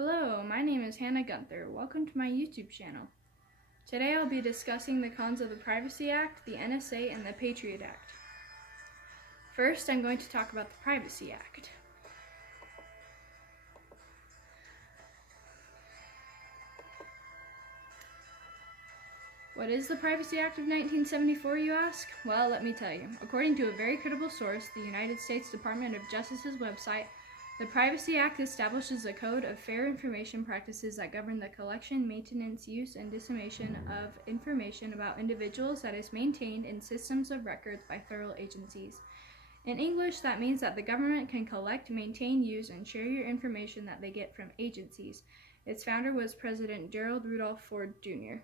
Hello, my name is Hannah Gunther. Welcome to my YouTube channel. Today I'll be discussing the cons of the Privacy Act, the NSA, and the Patriot Act. First, I'm going to talk about the Privacy Act. What is the Privacy Act of 1974, you ask? Well, let me tell you. According to a very credible source, the United States Department of Justice's website, the Privacy Act establishes a code of fair information practices that govern the collection, maintenance, use, and dissemination of information about individuals that is maintained in systems of records by federal agencies. In English, that means that the government can collect, maintain, use, and share your information that they get from agencies. Its founder was President Gerald Rudolph Ford Jr.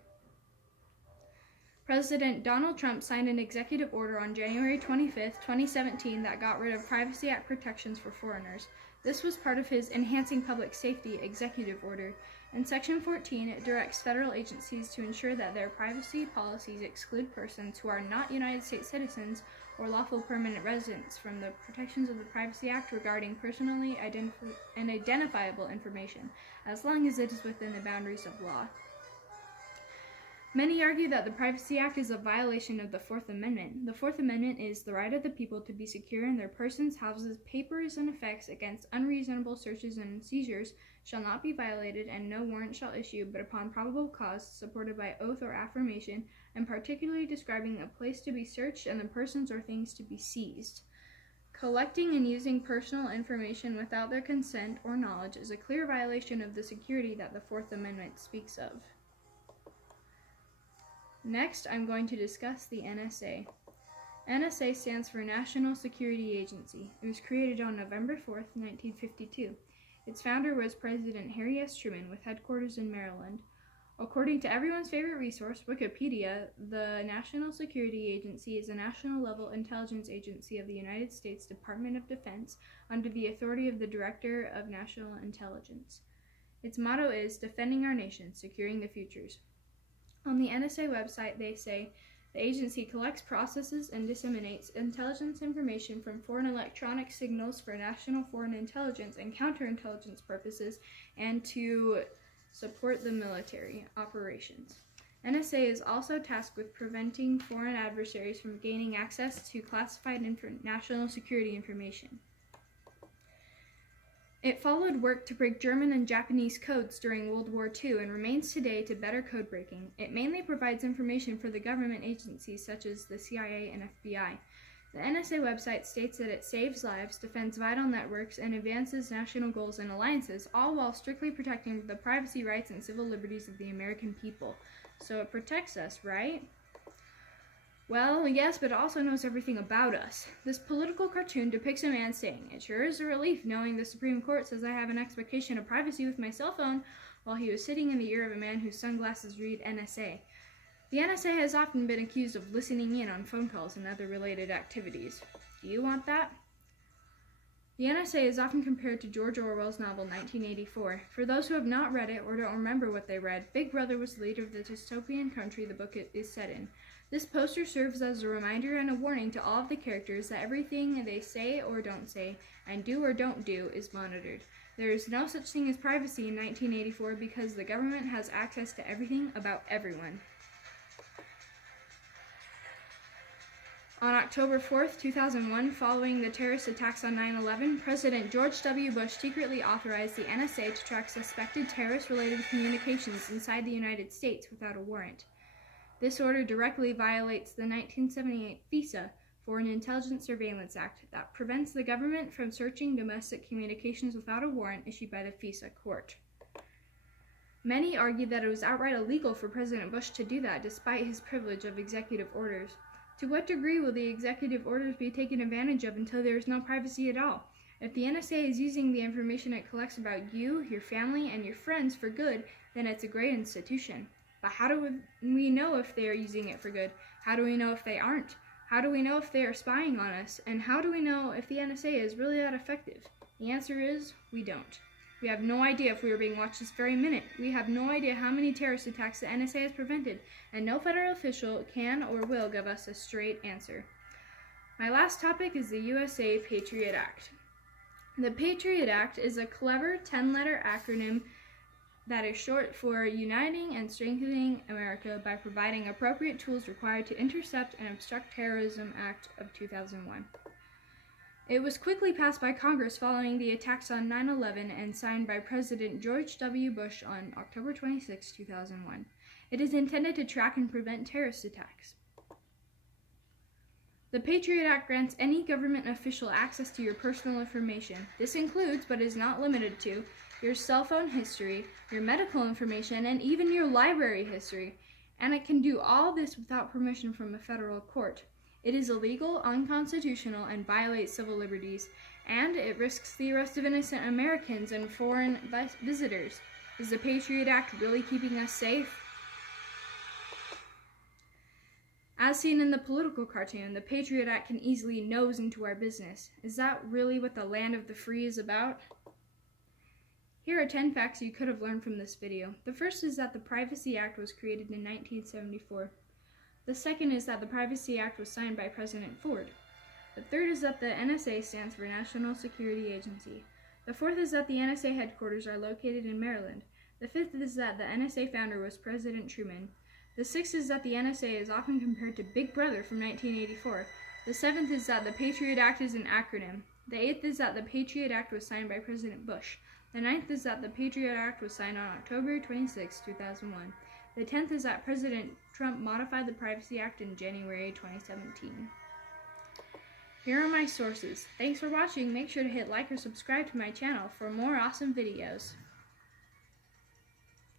President Donald Trump signed an executive order on January 25, 2017 that got rid of Privacy Act protections for foreigners. This was part of his Enhancing Public Safety executive order. In Section 14, it directs federal agencies to ensure that their privacy policies exclude persons who are not United States citizens or lawful permanent residents from the protections of the Privacy Act regarding personally identifiable information, as long as it is within the boundaries of law. Many argue that the Privacy Act is a violation of the Fourth Amendment. The Fourth Amendment is the right of the people to be secure in their persons, houses, papers, and effects against unreasonable searches and seizures shall not be violated, and no warrant shall issue but upon probable cause, supported by oath or affirmation, and particularly describing a place to be searched and the persons or things to be seized. Collecting and using personal information without their consent or knowledge is a clear violation of the security that the Fourth Amendment speaks of. Next, I'm going to discuss the NSA. NSA stands for National Security Agency. It was created on November 4, 1952. Its founder was President Harry S. Truman, with headquarters in Maryland. According to everyone's favorite resource, Wikipedia, the National Security Agency is a national-level intelligence agency of the United States Department of Defense under the authority of the Director of National Intelligence. Its motto is, "Defending our nation, securing the futures." On the NSA website, they say, the agency collects, processes, and disseminates intelligence information from foreign electronic signals for national foreign intelligence and counterintelligence purposes and to support the military operations. NSA is also tasked with preventing foreign adversaries from gaining access to classified national security information. It followed work to break German and Japanese codes during World War II and remains today to better code breaking. It mainly provides information for the government agencies such as the CIA and FBI. The NSA website states that it saves lives, defends vital networks, and advances national goals and alliances, all while strictly protecting the privacy rights and civil liberties of the American people. So it protects us, right? Well, yes, but it also knows everything about us. This political cartoon depicts a man saying, "It sure is a relief knowing the Supreme Court says I have an expectation of privacy with my cell phone," while he was sitting in the ear of a man whose sunglasses read NSA. The NSA has often been accused of listening in on phone calls and other related activities. Do you want that? The NSA is often compared to George Orwell's novel 1984. For those who have not read it or don't remember what they read, Big Brother was the leader of the dystopian country the book is set in. This poster serves as a reminder and a warning to all of the characters that everything they say or don't say, and do or don't do, is monitored. There is no such thing as privacy in 1984 because the government has access to everything about everyone. On October 4, 2001, following the terrorist attacks on 9/11, President George W. Bush secretly authorized the NSA to track suspected terrorist-related communications inside the United States without a warrant. This order directly violates the 1978 FISA, Foreign Intelligence Surveillance Act, that prevents the government from searching domestic communications without a warrant issued by the FISA court. Many argue that it was outright illegal for President Bush to do that, despite his privilege of executive orders. To what degree will the executive orders be taken advantage of until there is no privacy at all? If the NSA is using the information it collects about you, your family, and your friends for good, then it's a great institution. But how do we know if they are using it for good? How do we know if they aren't? How do we know if they are spying on us? And how do we know if the NSA is really that effective? The answer is, we don't. We have no idea if we are being watched this very minute. We have no idea how many terrorist attacks the NSA has prevented, and no federal official can or will give us a straight answer. My last topic is the USA Patriot Act. The Patriot Act is a clever 10-letter acronym that is short for Uniting and Strengthening America by Providing Appropriate Tools Required to Intercept and Obstruct Terrorism Act of 2001. It was quickly passed by Congress following the attacks on 9/11 and signed by President George W. Bush on October 26, 2001. It is intended to track and prevent terrorist attacks. The Patriot Act grants any government official access to your personal information. This includes, but is not limited to, your cell phone history, your medical information, and even your library history. And it can do all this without permission from a federal court. It is illegal, unconstitutional, and violates civil liberties, and it risks the arrest of innocent Americans and foreign visitors. Is the Patriot Act really keeping us safe? As seen in the political cartoon, the Patriot Act can easily nose into our business. Is that really what the land of the free is about? Here are 10 facts you could have learned from this video. The first is that the Privacy Act was created in 1974. The second is that the Privacy Act was signed by President Ford. The third is that the NSA stands for National Security Agency. The fourth is that the NSA headquarters are located in Maryland. The fifth is that the NSA founder was President Truman. The sixth is that the NSA is often compared to Big Brother from 1984. The seventh is that the Patriot Act is an acronym. The eighth is that the Patriot Act was signed by President Bush. The ninth is that the Patriot Act was signed on October 26, 2001. The 10th is that President Trump modified the Privacy Act in January 2017. Here are my sources. Thanks for watching. Make sure to hit like or subscribe to my channel for more awesome videos.